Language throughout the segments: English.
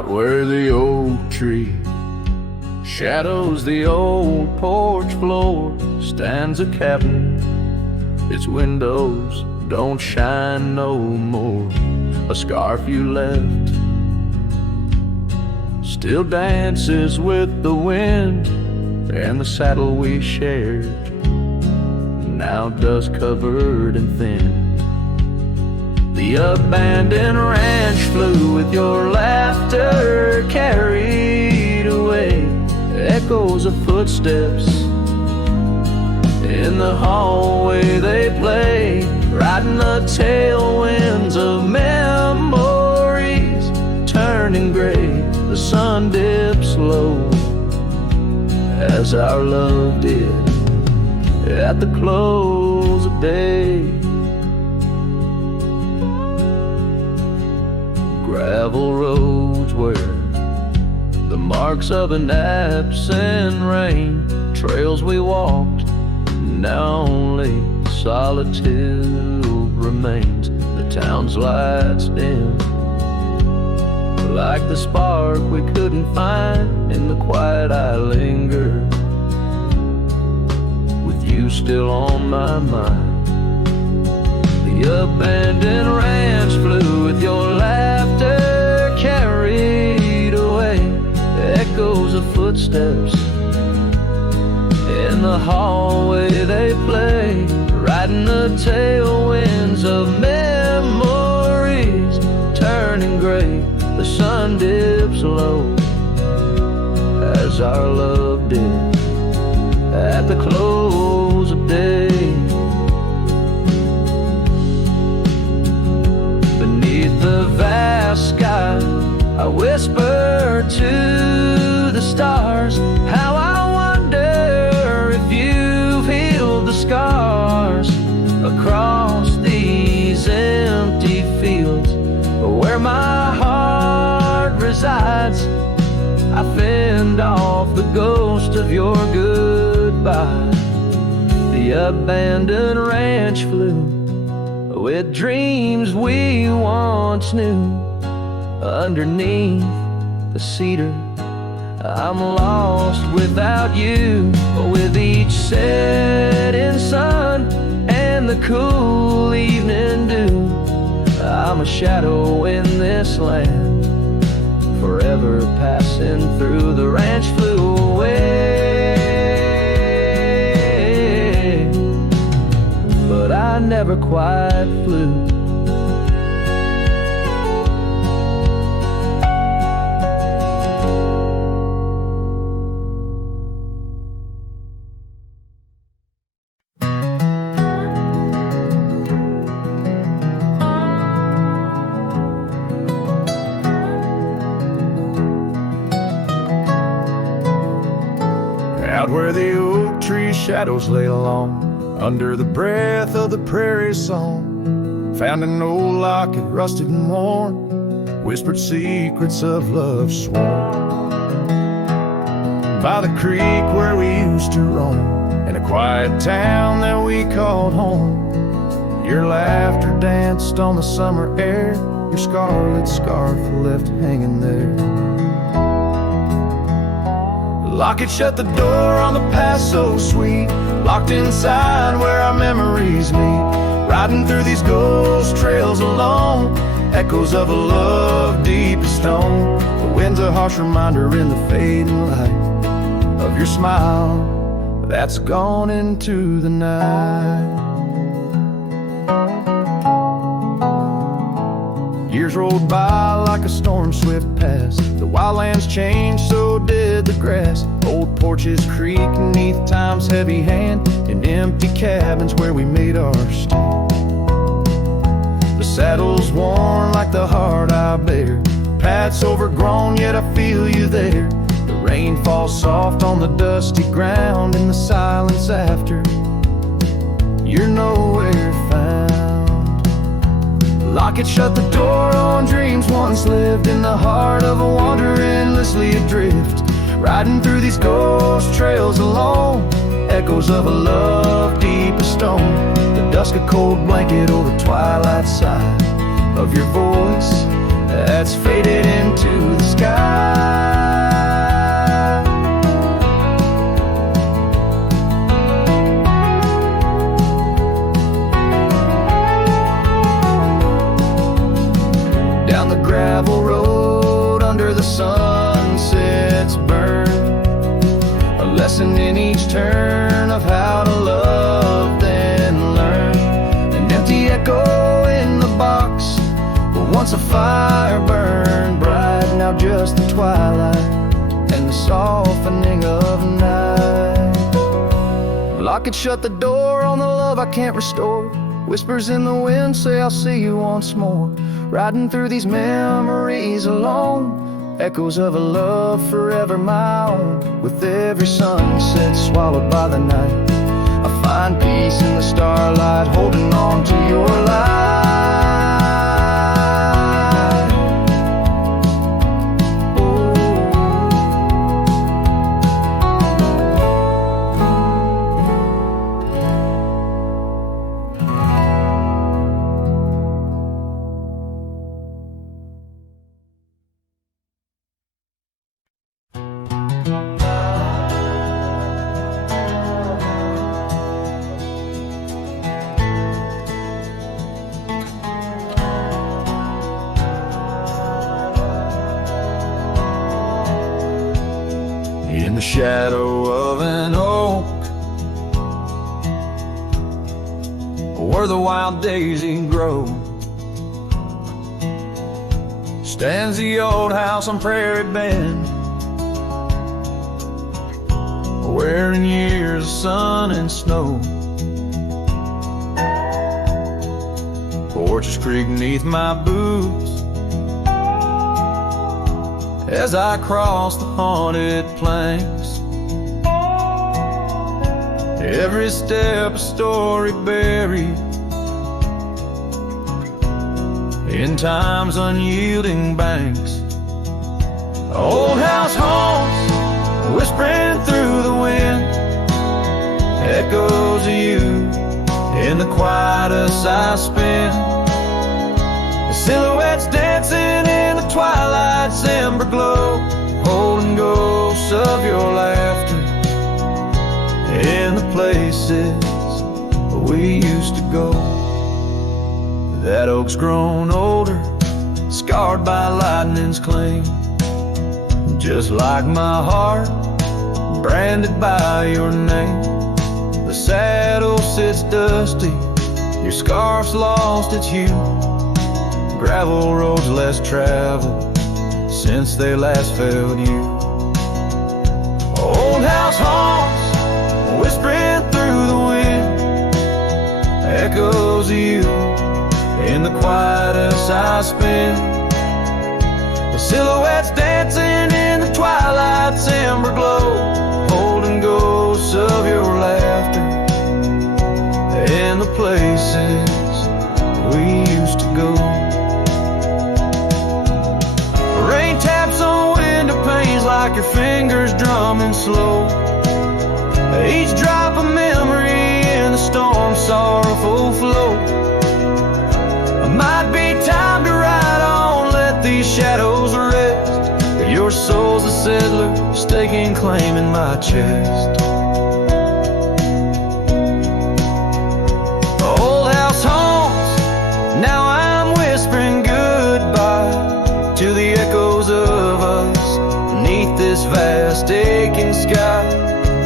Out where the oak tree shadows the old porch floor stands a cabin. Its windows don't shine no more. A scarf you left still dances with the wind, and the saddle we shared now dust covered and thin. The abandoned ranch flew with your laughter carried away. Echoes of footsteps in the hallway they play, riding the tailwinds of memories turning gray. The sun dips low as our love did at the close of day. Gravel roads where the marks of an absent rain, trails we walked, now only solitude remains. The town's lights dim like the spark we couldn't find. In the quiet I linger, with you still on my mind. The abandoned ranch flew with your laughter carried away. Echoes of footsteps in the hallway they play, riding the tailwinds of memories turning gray. The sun dips low as our love did at the close of day. Beneath the vast sky I whisper to the stars, how I wonder if you've healed the scars across these empty fields where my heart resides. I fend off the ghost of your goodbye. The abandoned ranch flew with dreams we once knew. Underneath the cedar I'm lost without you. With each setting sun and the cool evening dew, I'm a shadow in this land, forever passing through. The ranch flew away, but I never quite flew. Out where the oak tree shadows lay long, under the breath of the prairie song, found an old locket, rusted and worn, whispered secrets of love sworn. By the creek where we used to roam, in a quiet town that we called home, your laughter danced on the summer air, your scarlet scarf left hanging there. Locket shut the door on the past so sweet, locked inside where our memories meet, riding through these ghost trails alone, echoes of a love deep as stone. The wind's a harsh reminder in the fading light of your smile that's gone into the night. Years rolled by like a storm swift past. The wildlands changed, so did the grass. Old porches creak neath time's heavy hand, in empty cabins where we made our stand. The saddle's worn like the heart I bear, paths overgrown yet I feel you there. The rain falls soft on the dusty ground, in the silence after you're nowhere found. Locket shut the door on dreams once lived, in the heart of a wanderer endlessly adrift, riding through these ghost trails alone, echoes of a love deep as stone. The dusk a cold blanket over twilight side of your voice that's faded into the sky. Down the gravel road under the sunset's burn, a lesson in each turn of how to love then learn. An empty echo in the box where once a fire burned bright, now just the twilight and the softening of night. Locket shut the door on the love I can't restore. Whispers in the wind say I'll see you once more. Riding through these memories alone, echoes of a love forever my own. With every sunset swallowed by the night, I find peace in the starlight, holding on to your light. In the shadow of an oak, where the wild daisy grows, stands the old house on Prairie Bend, where in years of sun and snow, porches creak neath my boots as I cross the haunted planks. Every step a story buried in time's unyielding banks. Old house haunts, whispering through the wind, echoes of you in the quietest I spend. The silhouettes dancing in the twilight's ember glow, holding ghosts of your laughter in the places we used to go. That oak's grown older, scarred by lightning's claim, just like my heart, branded by your name. The saddle sits dusty, your scarf's lost its hue, gravel roads less traveled since they last felt you. Old house haunts, whispering through the wind, echoes of you in the quietest I spend. The silhouettes dancing in the twilight's ember glow, holding ghosts of your laughter in the places we used to go. Rain taps on window panes like your fingers drumming slow, each drop a memory in the storm's sorrowful flow. Might be time to ride on, let these shadows rest. Your soul's a settler, staking claim in my chest. Old house haunts, now I'm whispering goodbye to the echoes of us beneath this vast aching sky,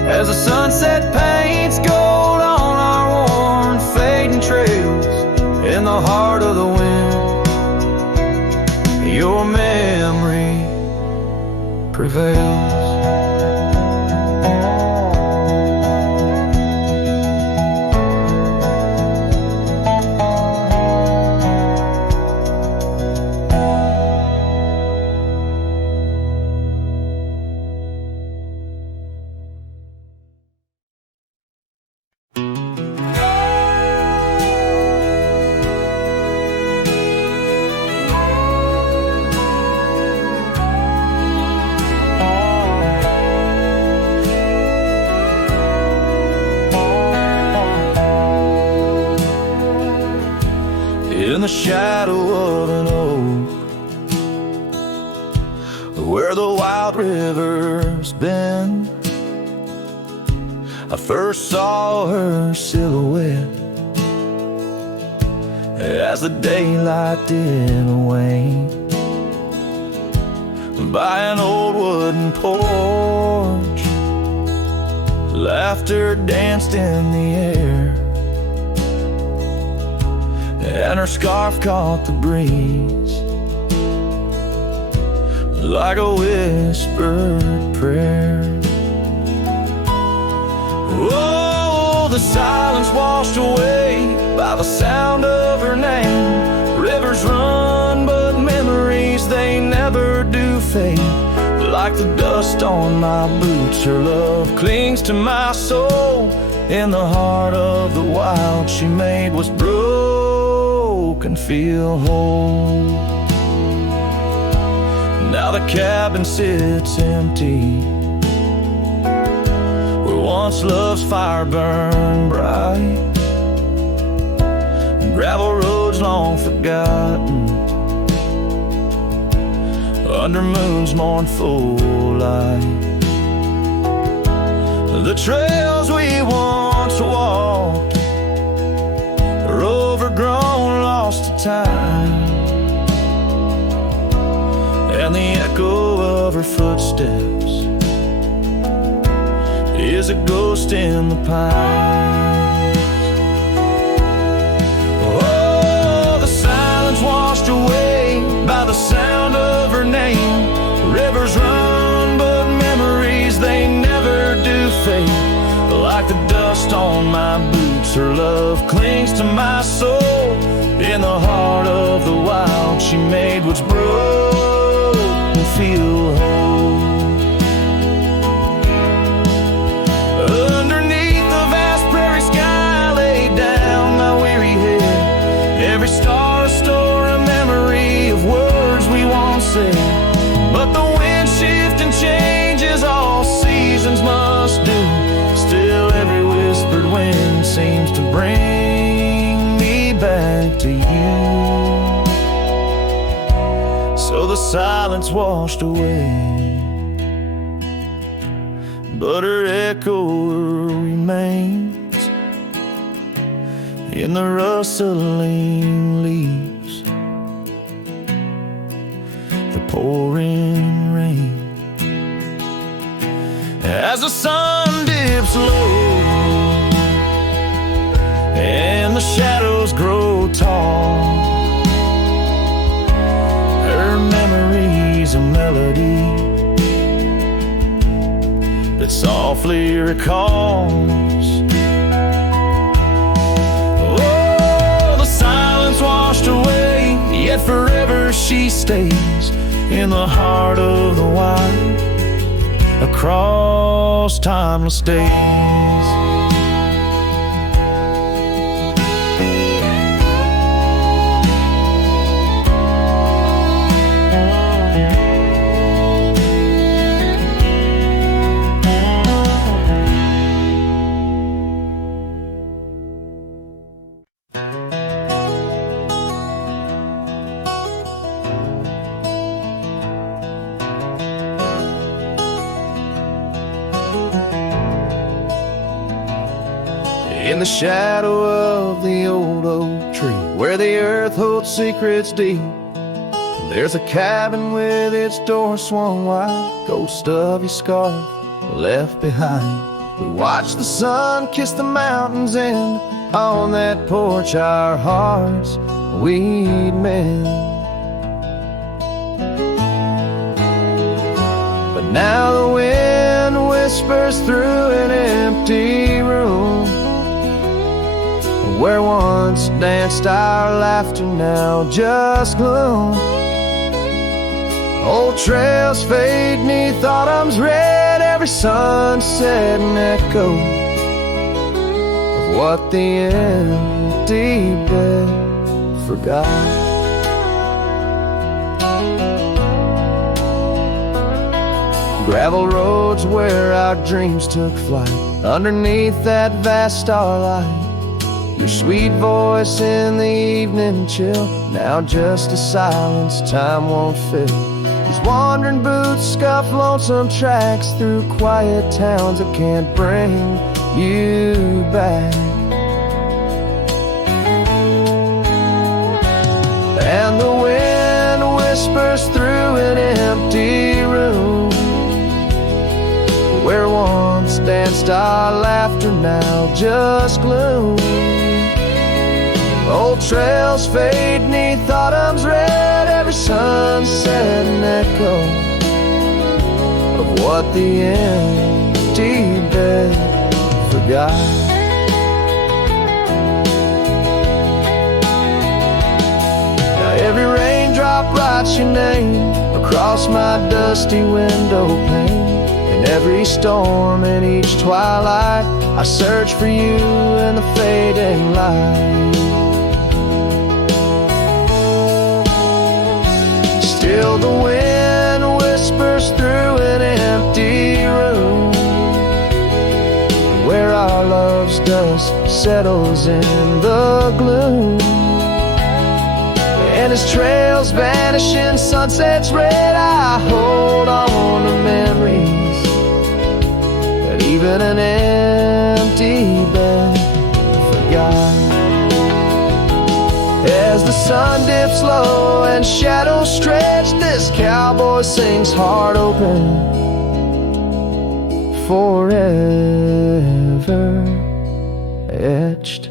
as the sunset paints gold on our worn fading trails. In the heart of the wind, your memory prevails. In the shadow of an oak, where the wild river's been. I first saw her silhouette as the daylight did wane by an old wooden porch. Laughter danced in the air, and her scarf caught the breeze like a whispered prayer. Oh, the silence washed away by the sound of her name. Rivers run, but memories, they never do fade. Like the dust on my boots, her love clings to my soul. In the heart of the wild, she made what's broken feel whole. Now the cabin sits empty, where once love's fire burned bright. Gravel roads long forgotten, under moon's mournful light. The trails we once walked are overgrown, lost to time, and the echo of her footsteps is a ghost in the pines. Oh, the silence washed away by the sound of her name. Rivers run, but memories, they never do fade. Like the dust on my boots, her love clings to my soul. In the heart of the wild, she made what's broken feel whole. Underneath the vast prairie sky, I laid down my weary head. Every star a store, a memory of words we once said. But the wind shifts and changes, all seasons must do. Still every whispered wind seems to bring me back to you. So the silence washed away, but her echo remains in the rustling leaves, the pouring rain. As the sun dips low and the shadows grow tall, her memory's a melody that softly recalls. Oh, the silence washed away, yet forever she stays in the heart of the wild, across timeless days. In the shadow of the old oak tree, where the earth holds secrets deep, there's a cabin with its door swung wide, ghost of your scarf left behind. We watch the sun kiss the mountains, and on that porch our hearts we'd mend. But now the wind whispers through an empty room, where once danced our laughter, now just gloom. Old trails fade 'neath autumn's red, every sunset an echo of what the empty bed forgot. Gravel roads where our dreams took flight, underneath that vast starlight. Your sweet voice in the evening chill, now just a silence time won't fill. These wandering boots scuff lonesome tracks through quiet towns that can't bring you back. And the wind whispers through an empty room where once danced our laughter, now just gloom. Old trails fade neath autumn's red, every sunset an echo of what the empty bed forgot. Now every raindrop writes your name across my dusty window pane. In every storm and each twilight, I search for you in the fading light. Still the wind whispers through an empty room where our love's dust settles in the gloom. And as trails vanish in sunset's red, I hold on to memories that even an empty bed forgot. As the sun dips low and shadows stretch, this cowboy sings heart open, forever etched.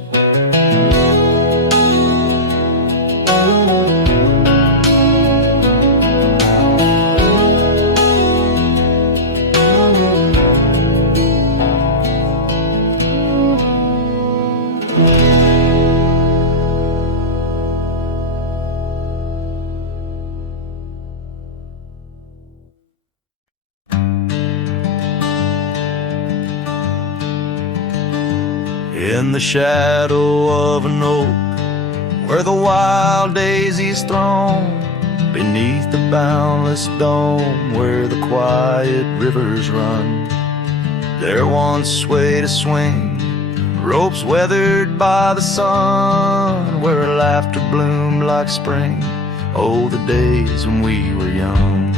In the shadow of an oak, where the wild daisies throng, beneath the boundless dome, where the quiet rivers run, there once swayed a swing, ropes weathered by the sun, where laughter bloomed like spring. Oh, the days when we were young.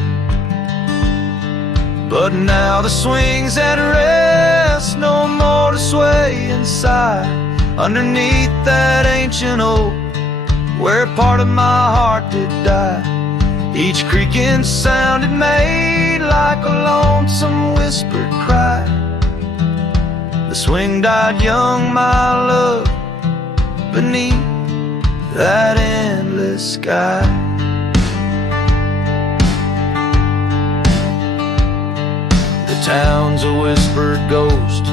But now the swing's at rest, no more to sway inside, underneath that ancient oak, where part of my heart did die. Each creaking sound it made like a lonesome whispered cry. The swing died young, my love, beneath that endless sky. The town's a whispered ghost,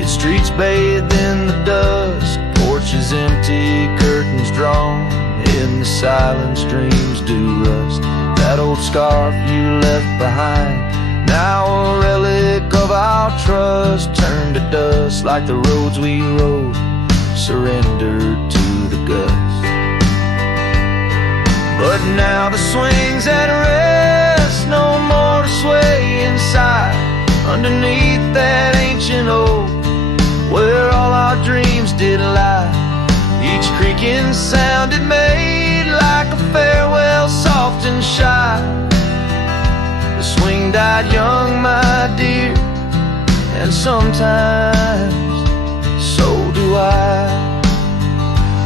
its streets bathed in the dust, porches empty, curtains drawn, in the silence dreams do rust. That old scarf you left behind, now a relic of our trust, turned to dust like the roads we rode, surrendered to the gust. But now the swing's at rest, no more to sway inside, underneath that ancient oak, where all our dreams did lie. Each creaking sound it made like a farewell, soft and shy. The swing died young, my dear, and sometimes so do I.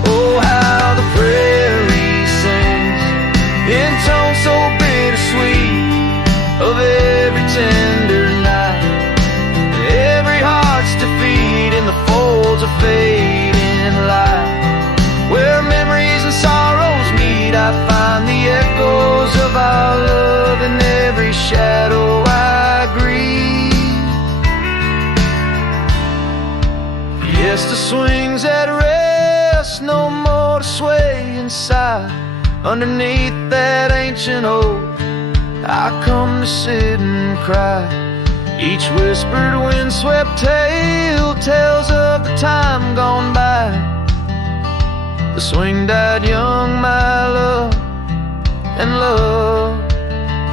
Oh, how the prairie sings in tones so bittersweet of every tender night, every heart's defeat in the folds of fading light. Where memories and sorrows meet, I find the echoes of our love in every shadow I grieve. Yes, the swing's at rest, no more to sway inside, underneath that ancient oak, I come to sit and cry. Each whispered windswept tale tells of the time gone by. The swing died young, my love, and love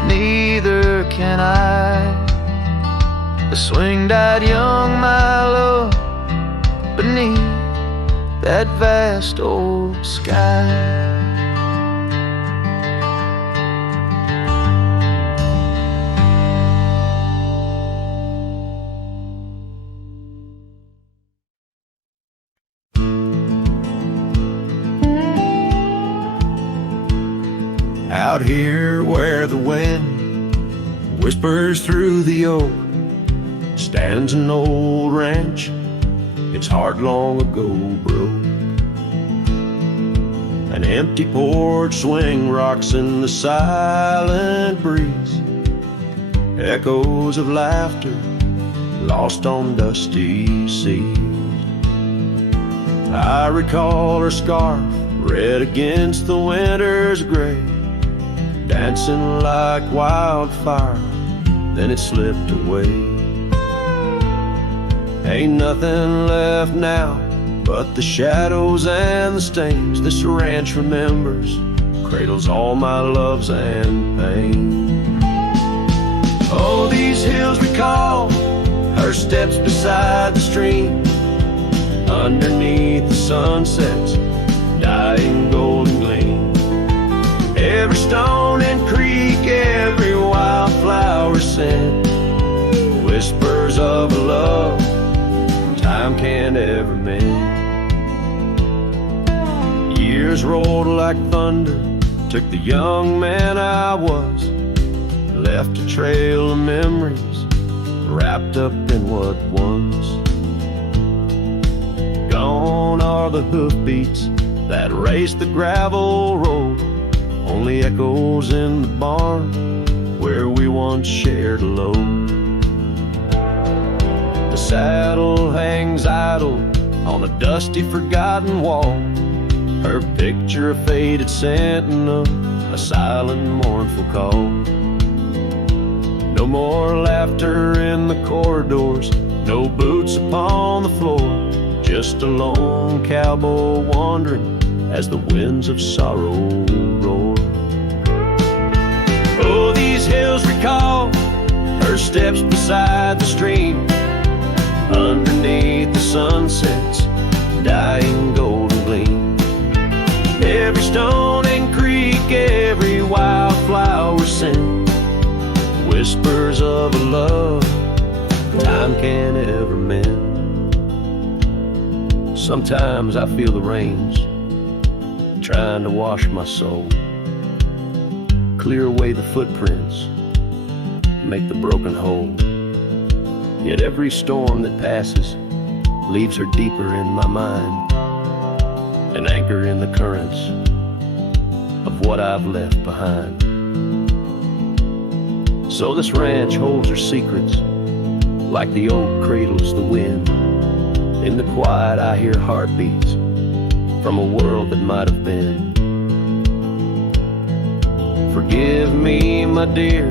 neither can I. The swing died young, my love, beneath that vast old sky. Out here where the wind whispers through the oak stands an old ranch, its heart long ago broke. An empty porch swing rocks in the silent breeze, echoes of laughter lost on dusty seas. I recall her scarf red against the winter's gray, dancing like wildfire, then it slipped away. Ain't nothing left now but the shadows and the stains this ranch remembers, cradles all my loves and pain. Oh, these hills recall her steps beside the stream, underneath the sunset's dying golden gleam. Every stone and creek, every wildflower scent, whispers of a love time can't ever mend. Years rolled like thunder, took the young man I was, left a trail of memories wrapped up in what was. Gone are the hoofbeats that raced the gravel road, only echoes in the barn where we once shared a load. The saddle hangs idle on a dusty forgotten wall, her picture a faded sentinel, a silent mournful call. No more laughter in the corridors, no boots upon the floor, just a lone cowboy wandering as the winds of sorrow roar. Oh, these hills recall her steps beside the stream, underneath the sunset's dying golden gleam. Every stone and creek, every wildflower scent, whispers of a love time can't ever mend. Sometimes I feel the rains trying to wash my soul, clear away the footprints, make the broken whole. Yet every storm that passes leaves her deeper in my mind, an anchor in the currents of what I've left behind. So this ranch holds her secrets, like the oak cradles the wind. In the quiet I hear heartbeats from a world that might have been. Forgive me, my dear,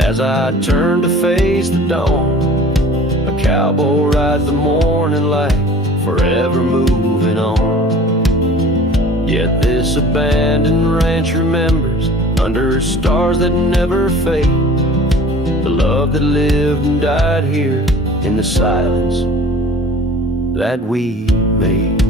as I turn to face the dawn. A cowboy rides the morning light, forever moving on. Yet this abandoned ranch remembers, under stars that never fade, the love that lived and died here in the silence that we made.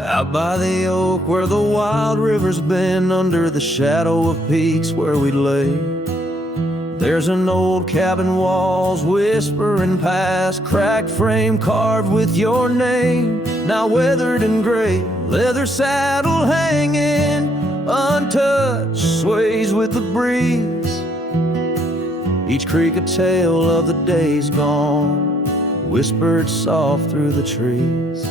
Out by the oak where the wild rivers bend, under the shadow of peaks where we lay, there's an old cabin walls whispering past, cracked frame carved with your name, now weathered and gray, leather saddle hanging untouched, sways with the breeze. Each creak a tale of the days gone, whispered soft through the trees.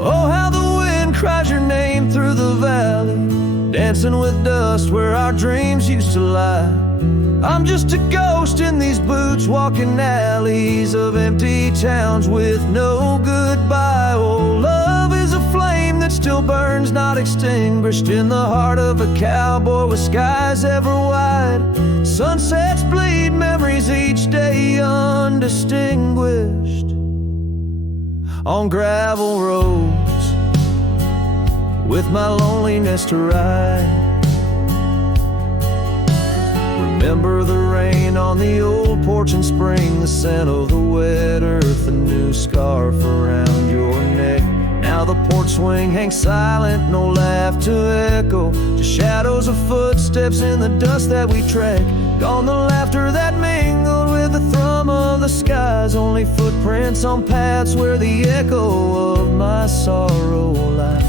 Oh, how the wind cries your name through the valley, dancing with dust where our dreams used to lie. I'm just a ghost in these boots, walking alleys of empty towns with no goodbye. Oh, love is a flame that still burns, not extinguished, in the heart of a cowboy with skies ever wide. Sunsets bleed memories each day undistinguished on gravel roads with my loneliness to ride. Remember the rain on the old porch in spring, the scent of the wet earth, a new scarf around your neck. Now the swing hangs silent, no laugh to echo, just shadows of footsteps in the dust that we track. Gone the laughter that mingled with the thrum of the skies, only footprints on paths where the echo of my sorrow lies.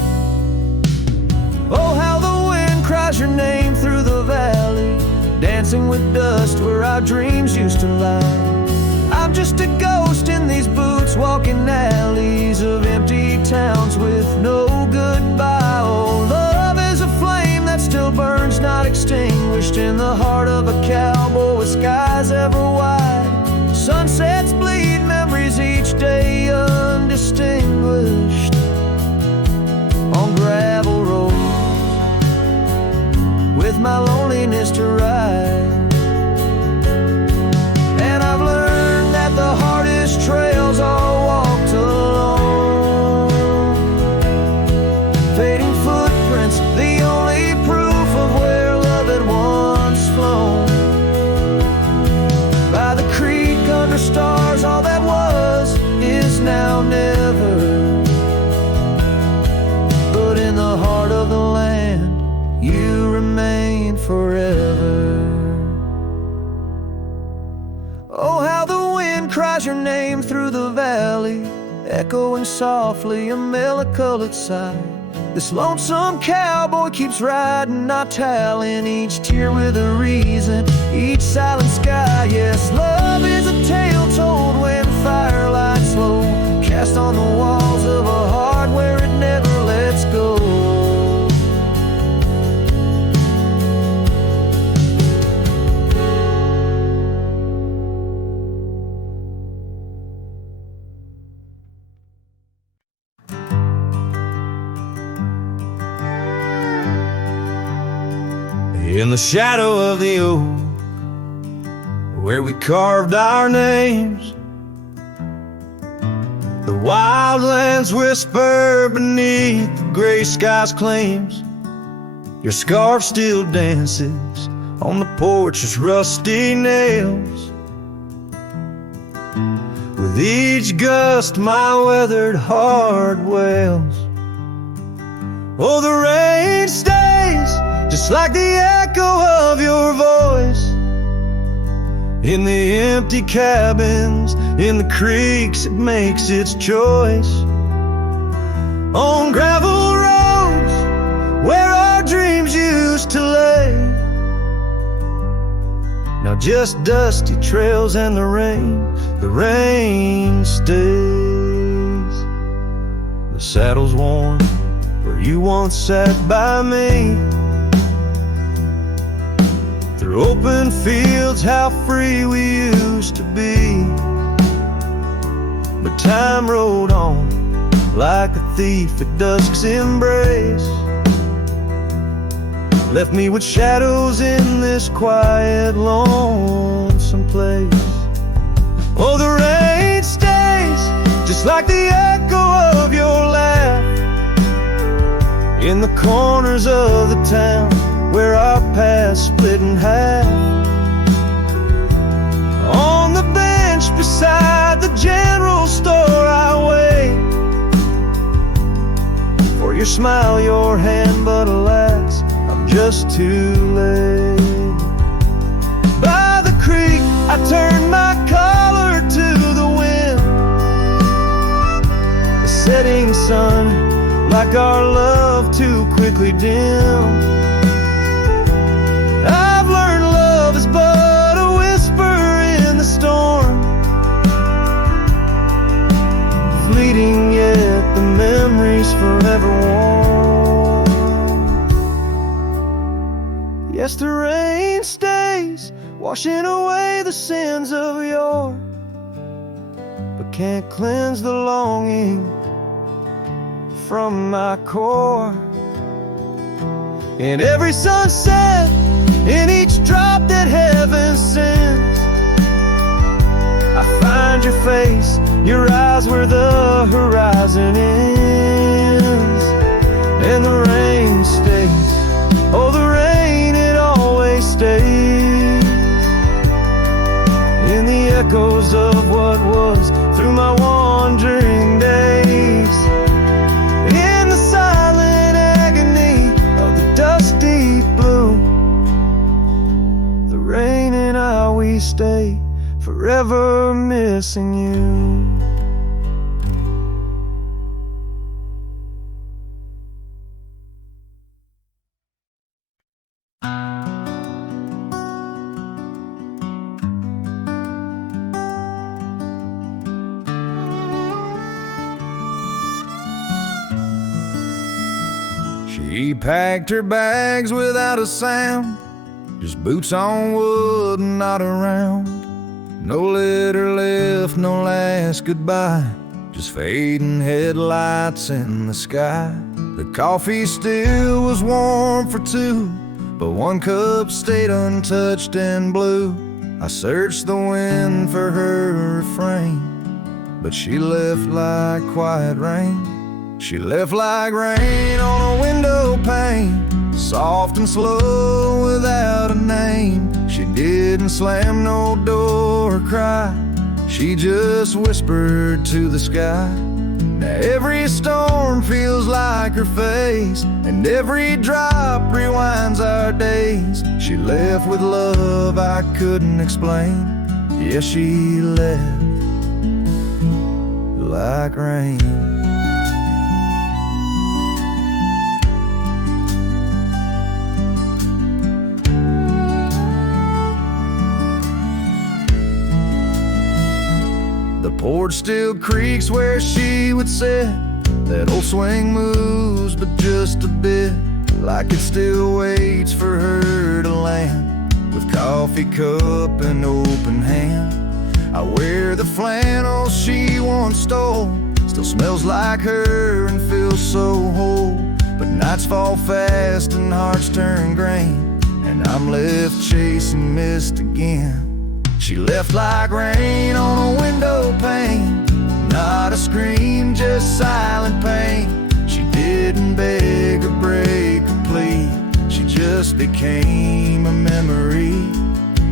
Oh, how the wind cries your name through the valley, dancing with dust where our dreams used to lie. I'm just a ghost in these boots, walking alleys of empty towns with no goodbye. Oh, love is a flame that still burns, not extinguished, in the heart of a cowboy with skies ever wide. Sunsets bleed memories each day undistinguished on gravel roads with my loneliness to ride. And I've learned that the hardest trails are walked alone. Fading footprints, the only proof of where love had once flown. By the creek under stars, all that was is now never. But in the heart of the land, you remain forever. Oh, how the wind cries your name through the valley, echoing softly a mellow-colored sigh. This lonesome cowboy keeps riding, not tallying each tear with a reason, each silent sky. Yes, love is a tale told when firelight slow, cast on the walls of a heart where it never lets go. In the shadow of the oak, where we carved our names, the wildlands whisper beneath the gray sky's claims. Your scarf still dances on the porch's rusty nails. With each gust my weathered heart wails. Oh, the rain stays just like the echo of your voice in the empty cabins, in the creeks it makes its choice. On gravel roads where our dreams used to lay, now just dusty trails and the rain stays. The saddle's worn where you once sat by me. Through open fields, how free we used to be. But time rode on like a thief at dusk's embrace, left me with shadows in this quiet, lonesome place. Oh, the rain stays just like the echo of your laugh in the corners of the town where our paths split in half. On the bench beside the general store I wait for your smile, your hand, but alas, I'm just too late. By the creek I turned my collar to the wind, the setting sun like our love too quickly dim. I've learned love is but a whisper in the storm, fleeting yet the memories forever warm. Yes, the rain stays, washing away the sins of yore, but can't cleanse the longing from my core. In every sunset, in each drop that heaven sends, I find your face, your eyes where the horizon ends. And the rain stays, oh the rain, it always stays in the echoes of what was through my wandering days. In the forever missing you. She packed her bags without a sound, just boots on wood and not around. No letter left, no last goodbye, just fading headlights in the sky. The coffee still was warm for two, but one cup stayed untouched and blue. I searched the wind for her refrain, but she left like quiet rain. She left like rain on a window pane, soft and slow without a name. She didn't slam no door or cry, she just whispered to the sky. Now every storm feels like her face, and every drop rewinds our days. She left with love I couldn't explain. Yeah, she left like rain. The porch still creaks where she would sit. That old swing moves, but just a bit, like it still waits for her to land, with coffee cup and open hand. I wear the flannel she once stole, still smells like her and feels so whole. But nights fall fast and hearts turn grain, and I'm left chasing mist again. She left like rain on a window pane, not a scream, just silent pain. She didn't beg or break or plead, she just became a memory.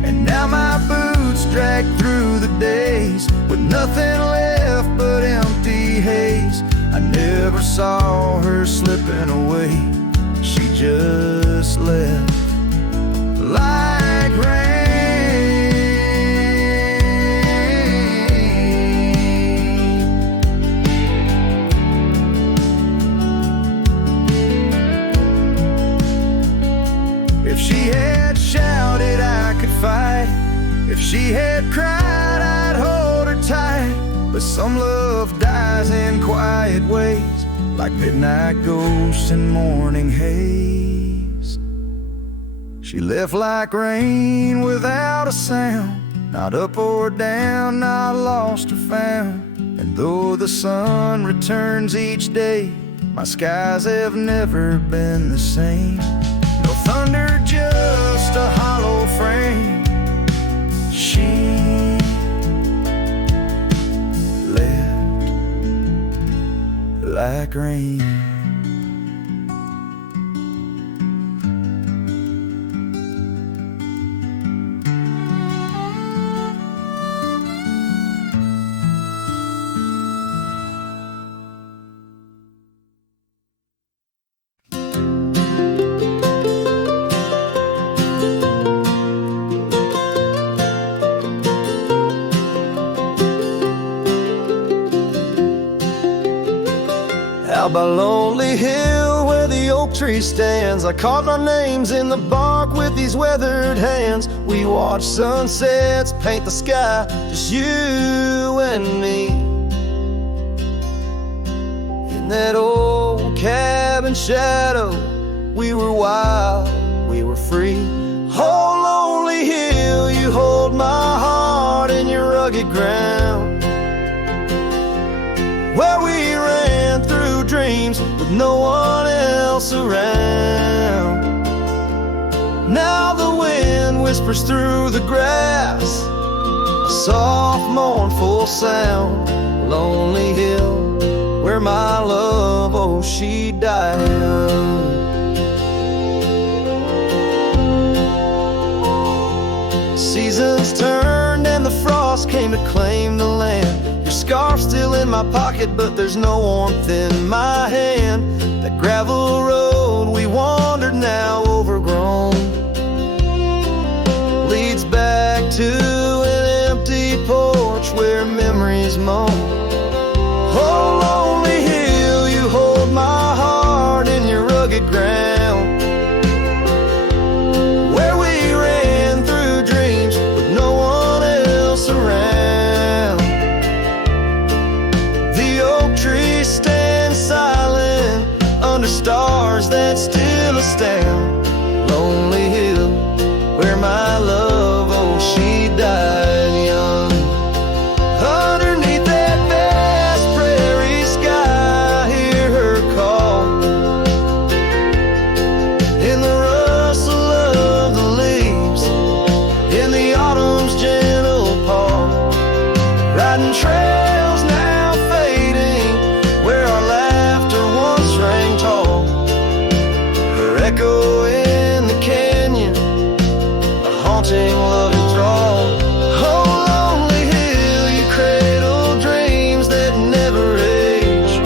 And now my boots drag through the days, with nothing left but empty haze. I never saw her slipping away, she just left like rain. If she had shouted, I could fight. If she had cried, I'd hold her tight. But some love dies in quiet ways, like midnight ghosts in morning haze. She left like rain without a sound, not up or down, not lost or found. And though the sun returns each day, my skies have never been the same. No thunder, just a hollow frame. She left like rain. Out by Lonely Hill where the oak tree stands, I carved our names in the bark with these weathered hands. We watched sunsets paint the sky, just you and me. In that old cabin shadow, we were wild, we were free. Oh, Lonely Hill, you hold my heart in your rugged ground, where we ran through dreams with no one else around. Now the wind whispers through the grass, a soft mournful sound. Lonely Hill, where my love, oh, she died. Seasons turned and the frost came to claim the land. Your scarf's still in my pocket, but there's no warmth in my hand. That gravel road we wandered, now overgrown, leads back to an empty porch beach where memories moan. Oh, lonely hill, you hold my heart in your rugged ground, where we ran through dreams with no one else around. The oak tree stands silent under stars that still astound. Lonely hill, where my love, oh, she died young. Underneath that vast prairie sky, hear her call, in the rustle of the leaves, in the autumn's gentle paw. Riding trails now fading, where our laughter once rang tall. Her echo in the canyon, a haunting loving drawl. Oh, lonely hill, you cradle dreams that never age,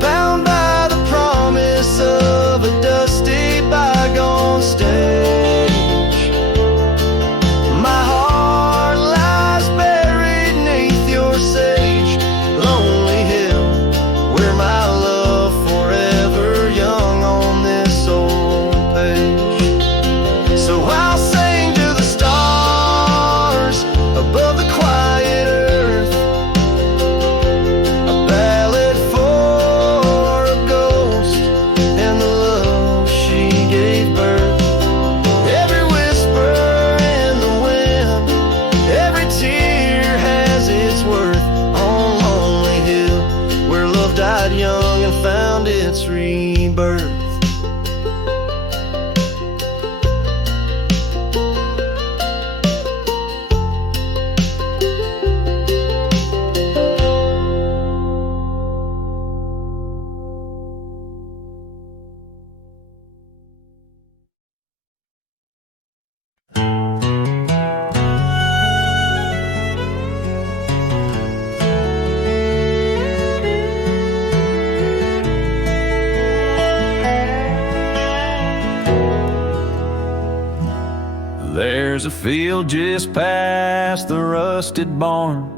bound by the promise of a dusty bygone stage. My heart lies buried neath your sage. Lonely hill, where my love forever young on this old page. So I'll sing to the stars above the quiet earth, a ballad for a ghost and the love she gave birth. Every whisper in the wind, every tear has its worth. On lonely hill, where love died young and found its rebirth. There's a field just past the rusted barn,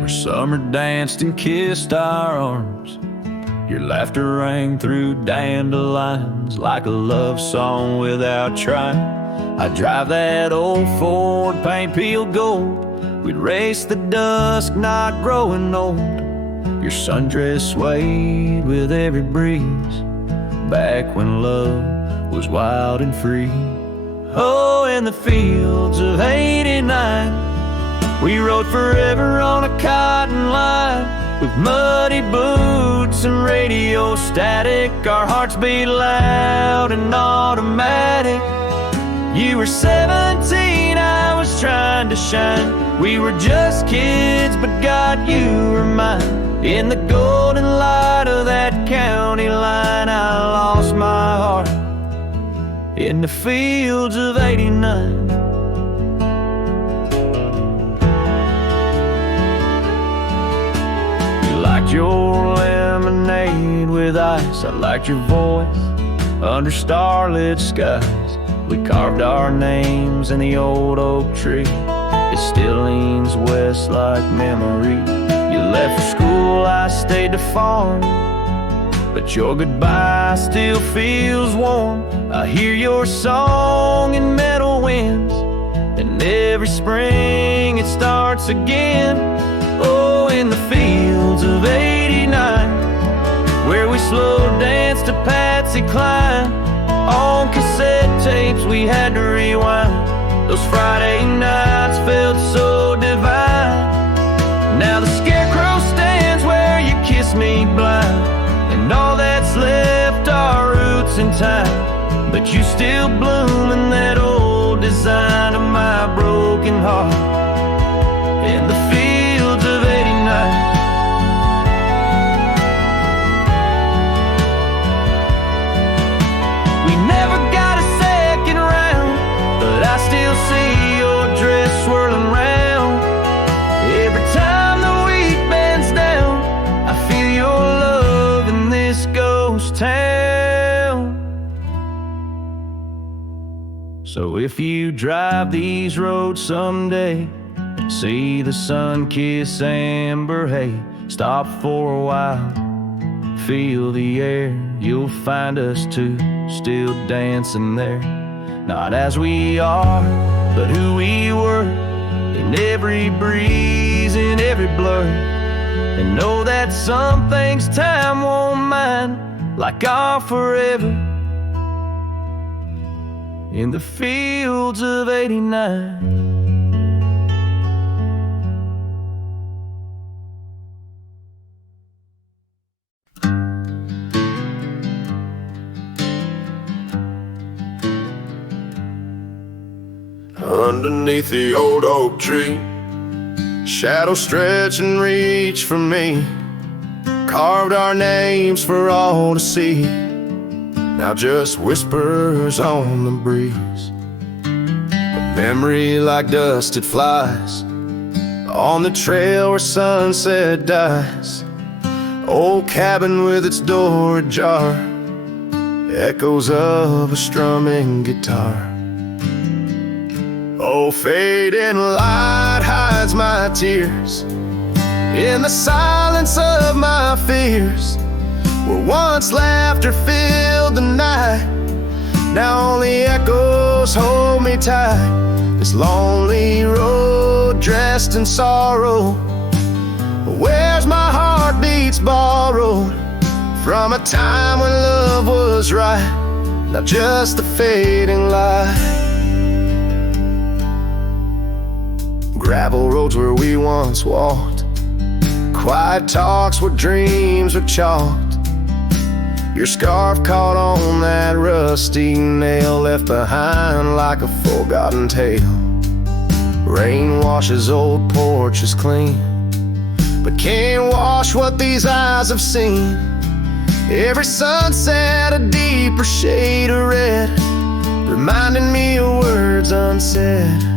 where summer danced and kissed our arms. Your laughter rang through dandelions like a love song without trying. I'd drive that old Ford, paint peeled gold. We'd race the dusk, not growing old. Your sundress swayed with every breeze, back when love was wild and free. Oh, in the fields of '89, we rode forever on a cotton line, with muddy boots and radio static. Our hearts beat loud and automatic. You were 17, I was trying to shine. We were just kids, but God, you were mine. In the golden light of that county line, I lost my heart in the fields of '89. You liked your lemonade with ice, I liked your voice under starlit skies. We carved our names in the old oak tree, it still leans west like memory. You left for school, I stayed to farm, but your goodbye still feels warm. I hear your song in meadow winds, and every spring it starts again. Oh, in the fields of '89, where we slow danced to Patsy Cline. On cassette tapes we had to rewind. Those Friday nights felt so divine. Now the scarecrow stands where you kissed me blind, and all that's left are roots in time. But you still bloom in that old design of my broken heart in the fields of '89. We never got a second round, but I still see your dress swirling round. Every time the wheat bends down, I feel your love in this ghost town. So if you drive these roads someday, See the sun kiss amber hay. Stop for a while, feel the air. You'll find us two still dancing there. Not as we are, but who we were. In every breeze, in every blur. And know that some things time won't mind, like our forever in the fields of '89. Underneath the old oak tree, shadows stretch and reach for me. Carved our names for all to see, now just whispers on the breeze. But memory like dust, it flies on the trail where sunset dies. Old cabin with its door ajar, echoes of a strumming guitar. Oh, fading light hides my tears in the silence of my fears. Where once laughter filled the night, now only echoes hold me tight. This lonely road dressed in sorrow, where's my heartbeats borrowed from a time when love was right, not just the fading light. Gravel roads where we once walked, quiet talks where dreams were chalked. Your scarf caught on that rusty nail, left behind like a forgotten tale. Rain washes old porches clean, but can't wash what these eyes have seen. Every sunset a deeper shade of red, reminding me of words unsaid.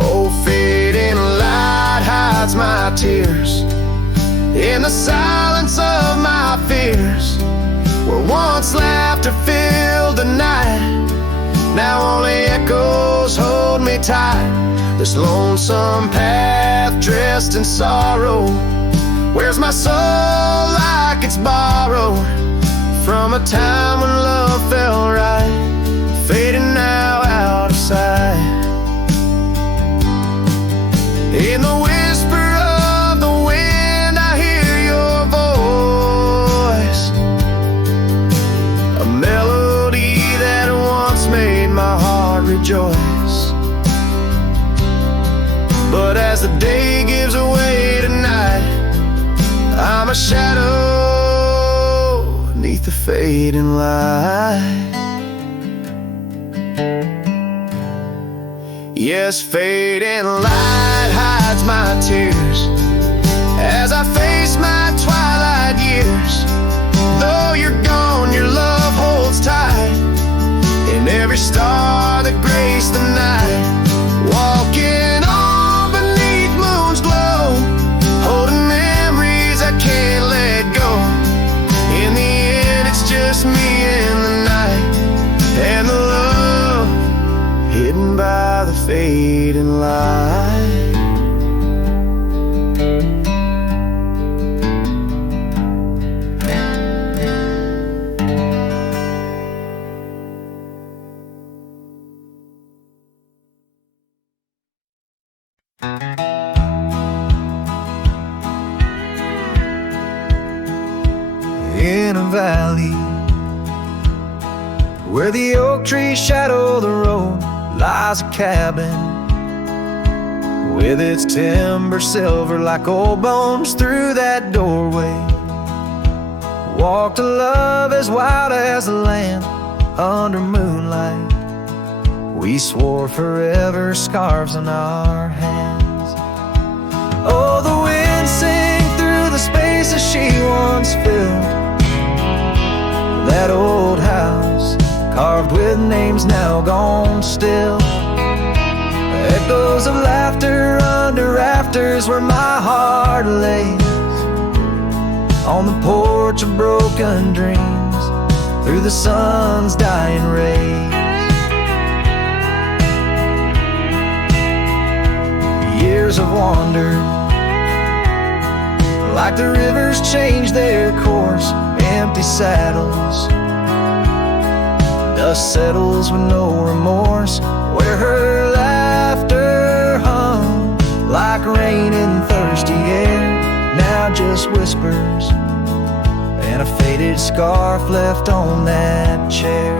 Oh, fading light hides my tears in the silence of my fears. Where once laughter filled the night, now only echoes hold me tight. This lonesome path dressed in sorrow, where's my soul like it's borrowed from a time when love felt right, fading now out of sight. In the whisper of the wind I hear your voice, a melody that once made my heart rejoice. But as the day gives way to night, I'm a shadow beneath the fading light. Yes, fading light hides my tears as I face my twilight years. Though you're gone, your love holds tight in every star that graced the night. Walking on beneath moon's glow, holding memories I can't let go. In the end, it's just me and the night, and the love hidden by the fading light. In a valley where the oak trees shadow the road, lies a cabin with its timber silver like old bones. Through that doorway walked a love as wild as the land. Under moonlight we swore forever, scarves on our hands. Oh, the wind sang through the spaces she once filled. That old house carved with names now gone still. Echoes of laughter under rafters where my heart lays. On the porch of broken dreams through the sun's dying rays. years have wandered, like the rivers change their course, empty saddles. Dust settles with no remorse, where her laughter hung like rain in thirsty air, now just whispers and a faded scarf left on that chair.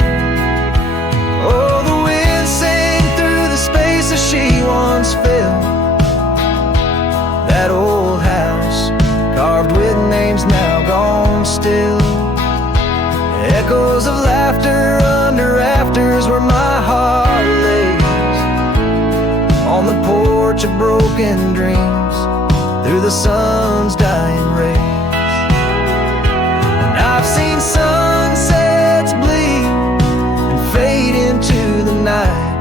Oh, the wind sang through the spaces she once filled, that old house carved with names now gone still, echoes of laughter under rafters where my heart lays, on the porch of broken dreams through the sun's dying rays. And I've seen sunsets bleed and fade into the night,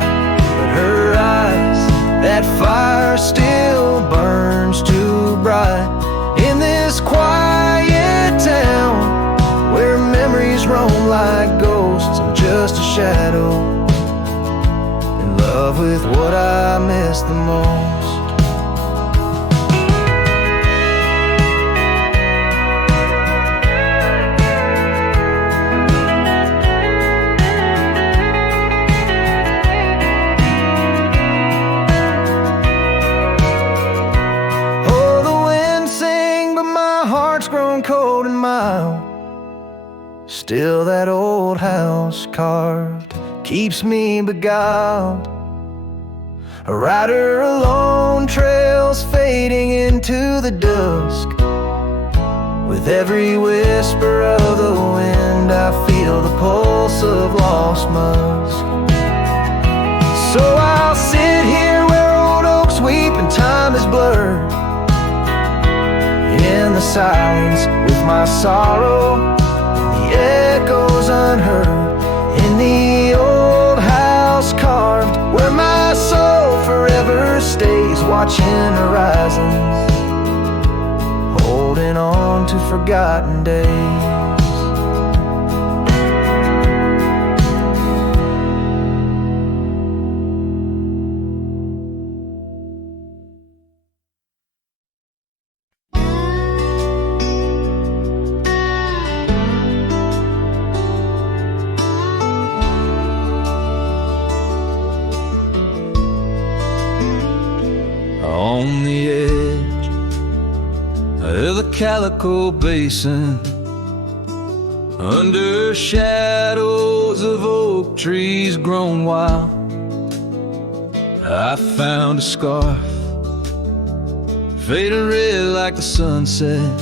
but her eyes, that fire still burns too bright in this quiet town where memories roam like ghosts. I'm just a shadow, in love with what I miss the most. Oh, the wind sang, but my heart's grown cold and mild. Still that old house carved keeps me beguiled. A rider alone, trails fading into the dusk. With every whisper of the wind, I feel the pulse of lost musk. So I'll sit here where old oaks weep and time is blurred, in the silence with my sorrow, echoes unheard, in the old house carved where my soul forever stays, watching horizons, holding on to forgotten days. On the edge of the Calico Basin, under shadows of oak trees grown wild, I found a scarf, faded red like the sunset,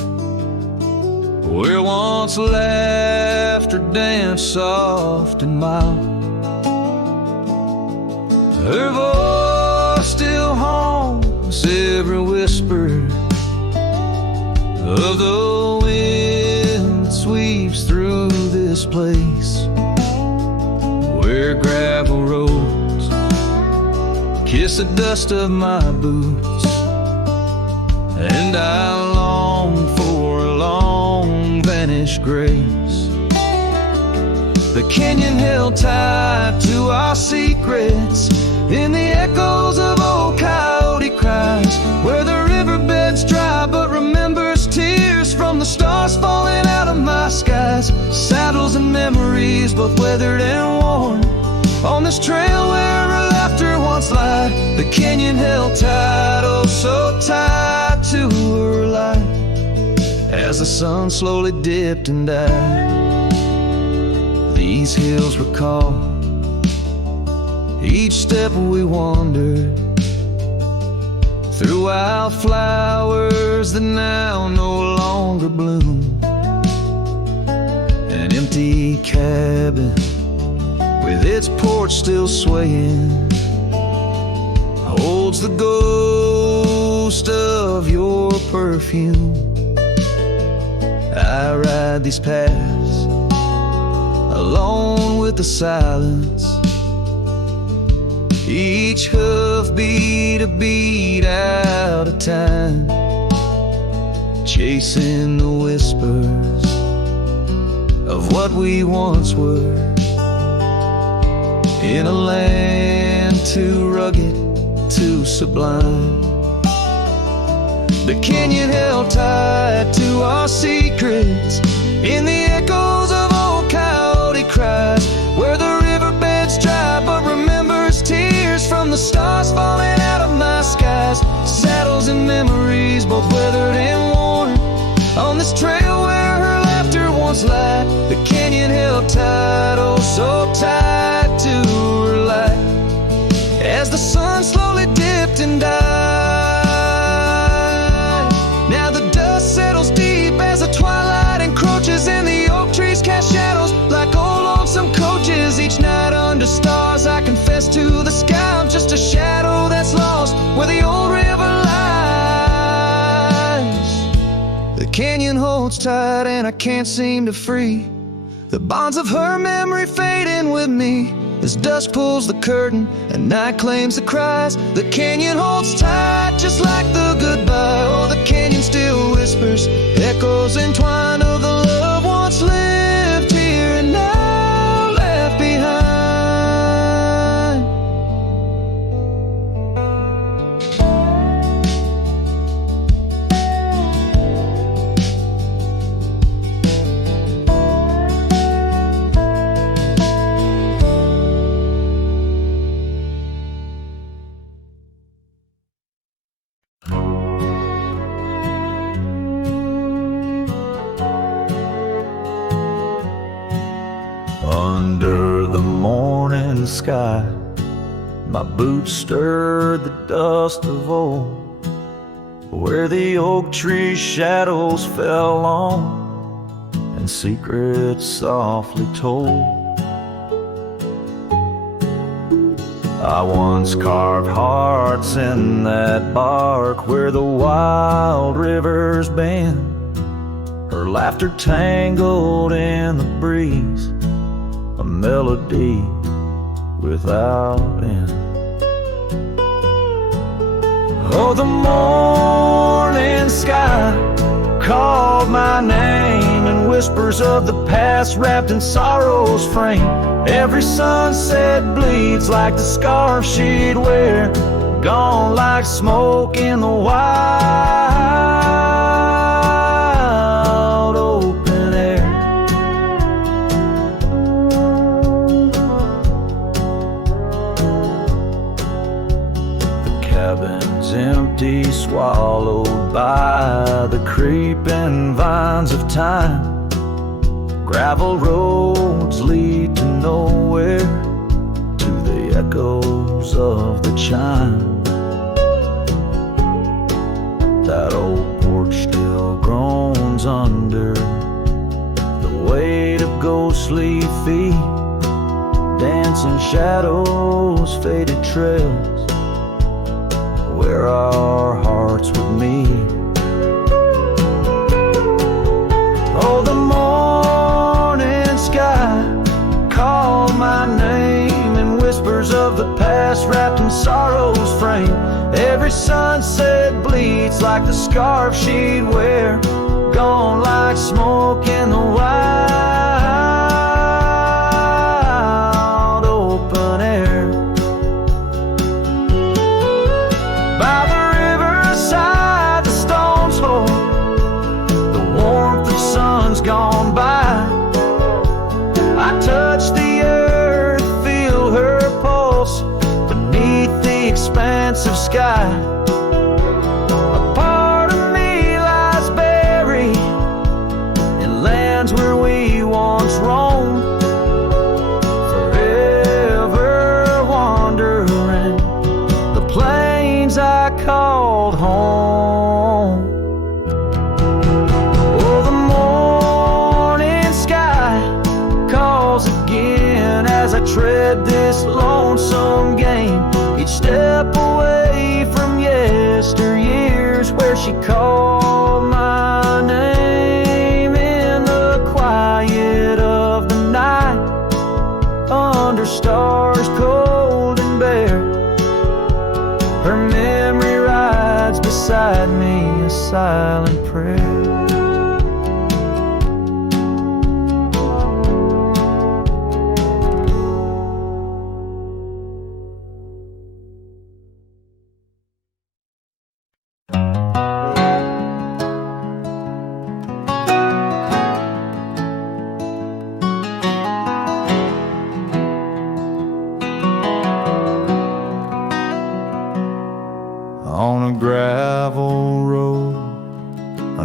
where once laughter danced soft and mild. Her voice still haunts every whisper of the wind that sweeps through this place, where gravel roads kiss the dust of my boots, and I long for a long vanished grace. The canyon held tight to our secrets, in the echoes of old coyote cries, where the riverbed's dry but remembers tears from the stars falling out of my skies. Saddles and memories, both weathered and worn, on this trail where her laughter once lied. The canyon held tight, oh so tight to her light, as the sun slowly dipped and died. These hills recall each step we wandered, through wildflowers that now no longer bloom. An empty cabin with its porch still swaying holds the ghost of your perfume. I ride these paths alone with the silence, each hoofbeat a beat out of time, chasing the whispers of what we once were, in a land too rugged, too sublime, The canyon held tight to our secrets in the echoes of old coyote cries, where the riverbed's dry but remembers tears from the stars falling out of my skies. Saddles and memories, both weathered and worn, on this trail where her laughter once lied. The canyon held tight, oh so tight to her light, as the sun slowly dipped and died. Now the dust settles deep as the twilight encroaches, and the oak trees cast shadows like old lonesome coaches. Each night under stars I confess to the sky, I'm just a shadow that's lost where the old river lies. The canyon holds tight and I can't seem to free the bonds of her memory fading with me, as dusk pulls the curtain and night claims the cries. The canyon holds tight just like the goodbye. Oh, the canyon still whispers echoes entwined of the love once lived here and now left behind. Under the morning sky, my boots stirred the dust of old, where the oak tree shadows fell on and secrets softly told. I once carved hearts in that bark where the wild rivers bend, her laughter tangled in the breeze, a melody without end. Oh, the morning sky called my name in whispers of the past wrapped in sorrow's frame. Every sunset bleeds like the scarf she'd wear, gone like smoke in the wild open air. The cabin's empty, swallowed by the creeping vines of time. Gravel roads lead to nowhere, to the echoes of the chime. That old porch still groans under the weight of ghostly feet, dancing shadows, faded trails, where our hearts would meet. Oh, the morning sky called my name in whispers of the past wrapped in sorrow's frame. Every sunset bleeds like the scarf she'd wear, gone like smoke in the wild open air. By the riverside the stones hold the warmth of sun's gone by. I touch the earth, feel her pulse beneath the expanse of sky. A part of me lies buried in lands where we once roamed, forever wandering the plains I called home. Oh, the morning sky calls again as I tread this lonesome game, each step away from yesteryears where she called my name in the quiet of the night, under stars cold and bare. Her memory rides beside me, a silent prayer.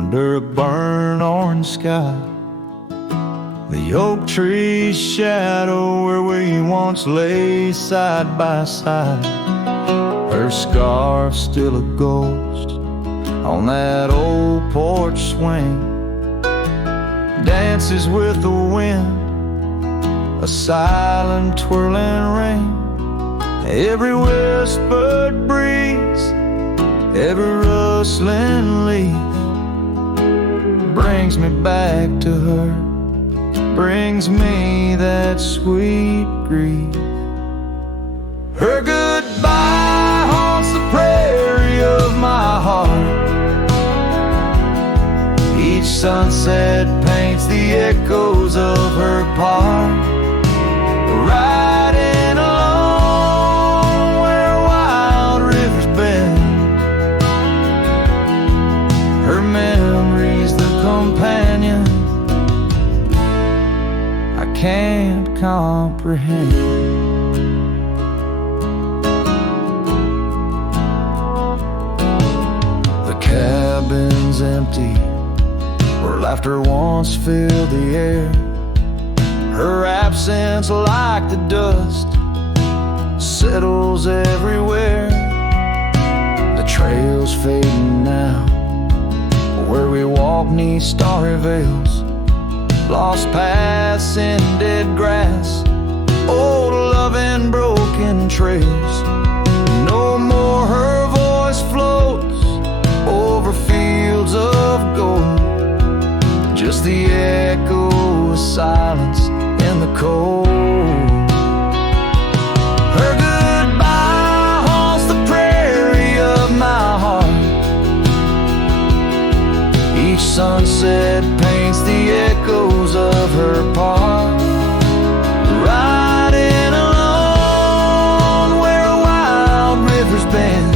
under a burnt orange sky. The oak tree's shadow where we once lay side by side. Her scarf still a ghost on that old porch swing, dances with the wind, a silent twirling ring. Every whispered breeze, every rustling leaf brings me back to her, brings me that sweet grief. Her goodbye haunts the prairie of my heart. Each sunset paints the echoes of her part, riding along where wild rivers bend. Her memory's the companion I can't comprehend. The cabin's empty where laughter once filled the air. Her absence, like the dust, settles everywhere. The trail's fading now, where we walk neath starry veils, lost paths in dead grass, old love and broken trails. No more her voice floats over fields of gold, just the echo of silence in the cold. Her goodbye haunts the prairie of my heart. Each sunset paints the echoes of her part, riding along where wild rivers bend.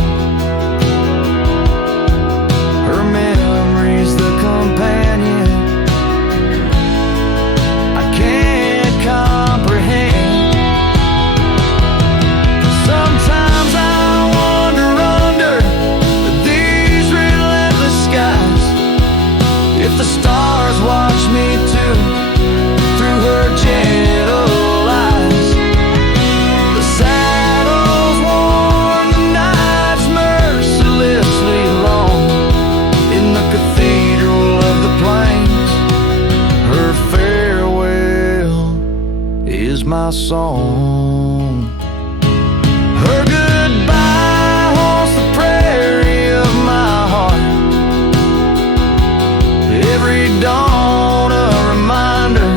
Her memory's the companion I can't comprehend. Sometimes I wander under these relentless skies, if the stars watch me too, through her gentle eyes. The saddles worn, the nights mercilessly long, in the cathedral of the plains, her farewell is my song. Her goodbye haunts the prairie of my heart. Every dawn a reminder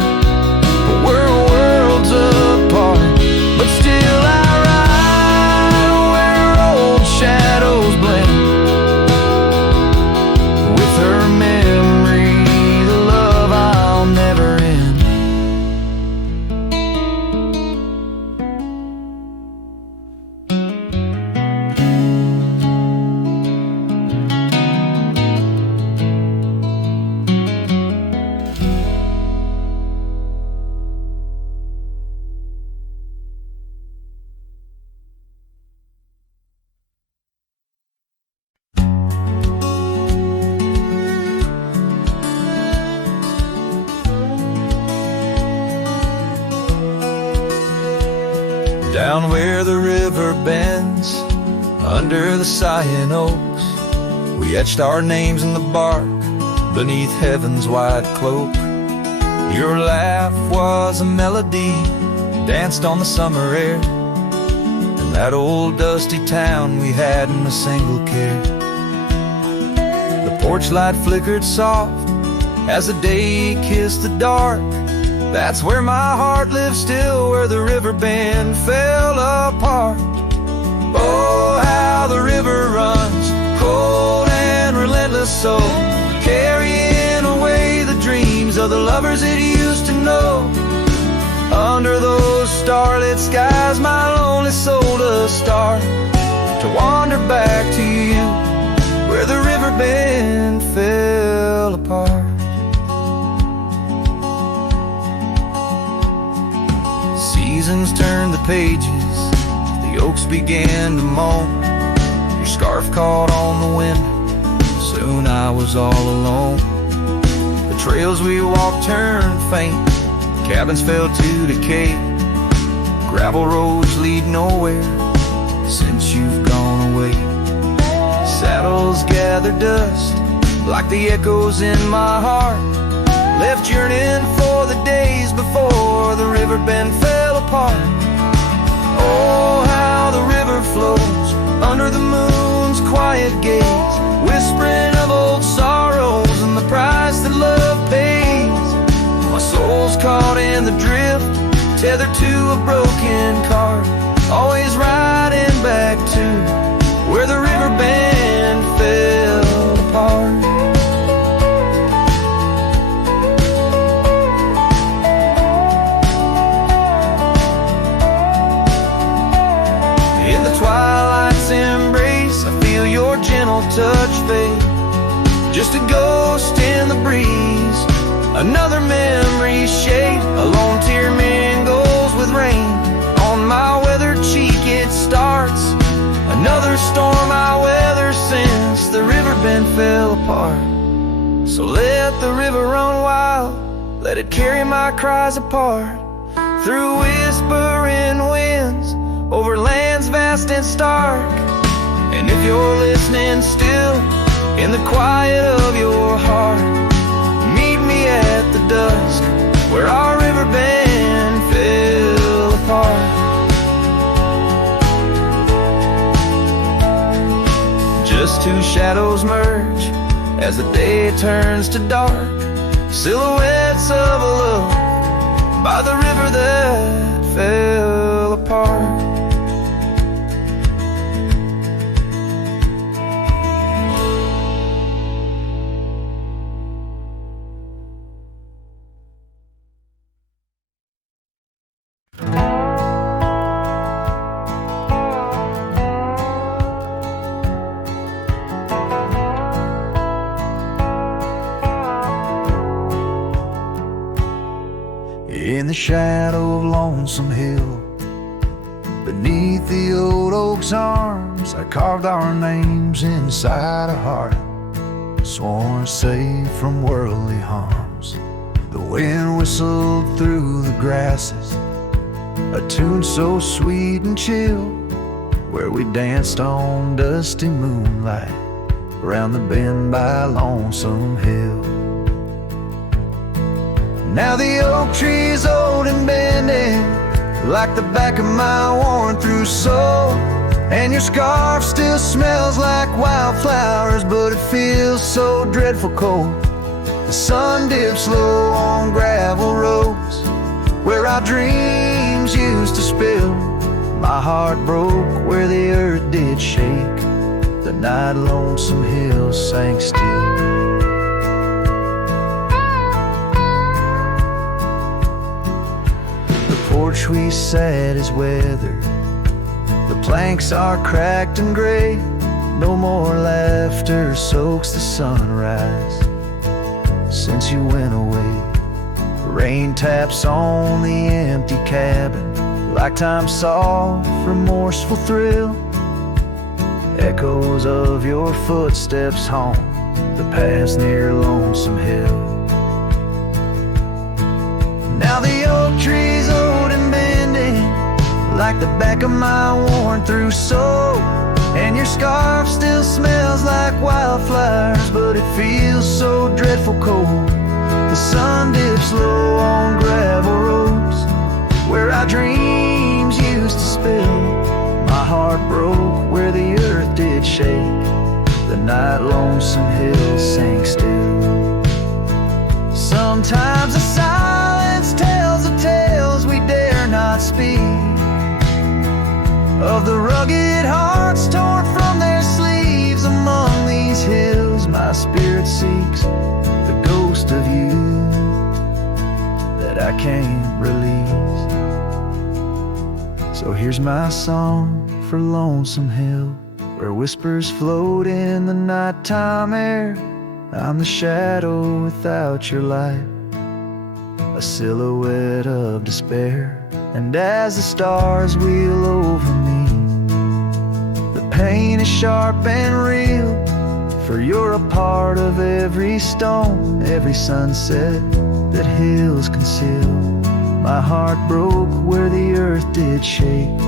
we're worlds apart, but still I ride where old shadows blend. With her memory, the love I'll never end. Down where the river bends, under the sighing oaks, we etched our names in the bark beneath heaven's wide cloak. Your laugh was a melody, danced on the summer air, in that old dusty town we hadn't a single care. The porch light flickered soft as the day kissed the dark. That's where my heart lives still, where the river bend fell apart. Oh, how the river runs, cold and relentless, so carrying away the dreams of the lovers it used to know. Under those starlit skies, my lonely soul does start to wander back to you, where the river bend fell apart. Seasons turned the pages, the oaks began to moan. Your scarf caught on the wind, soon Soon I was all alone. The trails we walked turned faint, cabins fell to decay. Gravel roads lead nowhere since you've gone away. Saddles gather dust like the echoes in my heart, left yearning for the days before the river bend fell apart. Oh, how the river flows under the moon's quiet gaze, whispering of old sorrows and the price that love pays. My soul's caught in the drift, tethered to a broken cart, always riding back to where the river bend fell apart. In the twilight's embrace, I feel your gentle touch fade, just a ghost in the breeze, another memory shade. A lone tear mingles with rain on my weathered cheek. It starts another storm I weather since the river bend fell apart. So let the river run wild, let it carry my cries apart, through whispering winds, over lands vast and stark. And if you're listening still, in the quiet of your heart, meet me at the dusk where our river bend fell apart. Just two shadows merge as the day turns to dark, silhouettes of a love by the river that fell apart. In the shadow of Lonesome Hill, beneath the old oak's arms, I carved our names inside a heart, sworn safe from worldly harms. The wind whistled through the grasses, a tune so sweet and chill, where we danced on dusty moonlight around the bend by Lonesome Hill. Now the oak tree's old and bending like the back of my worn-through soul, and your scarf still smells like wildflowers, but it feels so dreadful cold. The sun dips low on gravel roads where our dreams used to spill. My heart broke where the earth did shake, the night Lonesome Hill sank still. Porch we sat is weathered, the planks are cracked and gray, no more laughter soaks the sunrise since you went away. Rain taps on the empty cabin like time's soft, remorseful thrill, echoes of your footsteps haunt the paths near Lonesome Hill. Now the oak tree's old and bending like the back of my worn-through soul, and your scarf still smells like wildflowers, but it feels so dreadful cold. The sun dips low on gravel roads where our dreams used to spill. My heart broke where the earth did shake, the night Lonesome Hill sank still. Sometimes the silence tells the tales we dare not speak, of the rugged hearts torn from their sleeves. Among these hills my spirit seeks the ghost of you that I can't release. So here's my song for Lonesome Hill, where whispers float in the nighttime air. I'm the shadow without your light, a silhouette of despair. And as the stars wheel over me, the pain is sharp and real, For you're a part of every stone, every sunset that hills conceal. My heart broke where the earth did shake.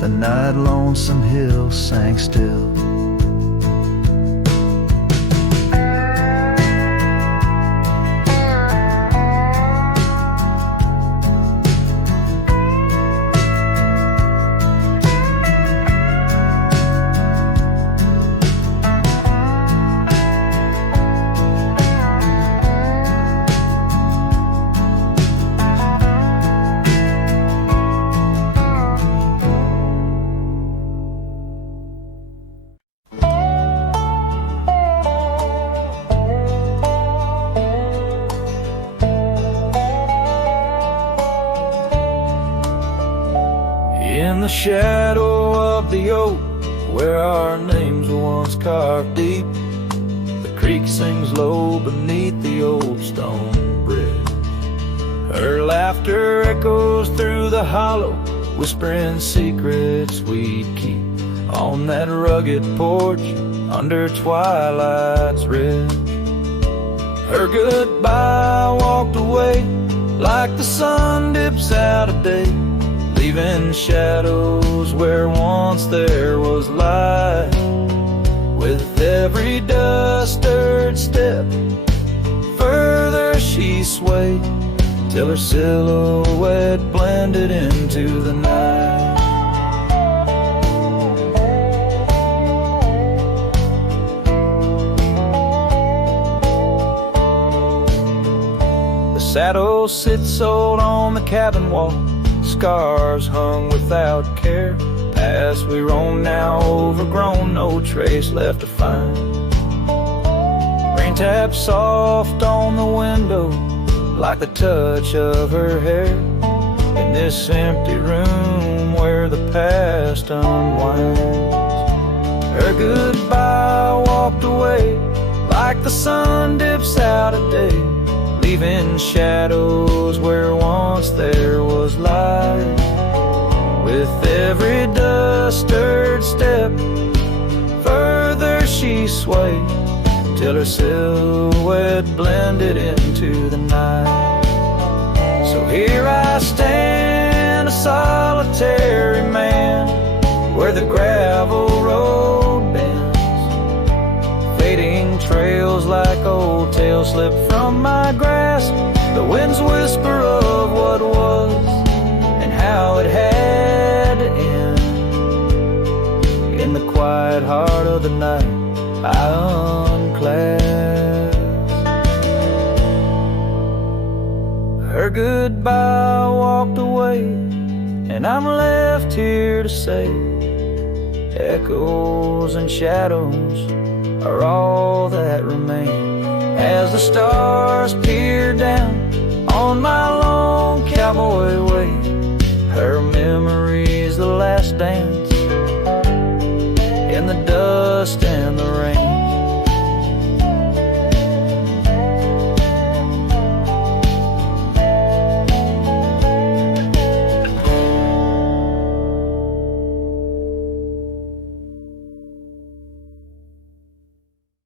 The night lonesome hill sang still. In the shadow of the oak, where our names were once carved deep, the creek sings low beneath the old stone bridge. Her laughter echoes through the hollow, whispering secrets we'd keep on that rugged porch under twilight's ridge. Her goodbye walked away like the sun dips out of day, leaving shadows where once there was light. With every dust-stirred step, further she swayed, till her silhouette blended into the night. The saddle sits old on the cabin wall, scars hung without care. Past we roam now overgrown, no trace left to find. Rain taps soft on the window like the touch of her hair, in this empty room where the past unwinds. Her goodbye walked away like the sun dips out of day, leaving shadows where once there was light. With every dust-stirred step, further she swayed, till her silhouette blended into the night. So here I stand, a solitary man, where the gravel road bends, fading trails like old tales slip from my grasp. The wind's whisper of what was and how it had to end. In the quiet heart of the night, I unclasp. Her goodbye walked away, and I'm left here to say, echoes and shadows are all that remain, as the stars peer down on my long cowboy way. Her memory's the last dance in the dust and the rain.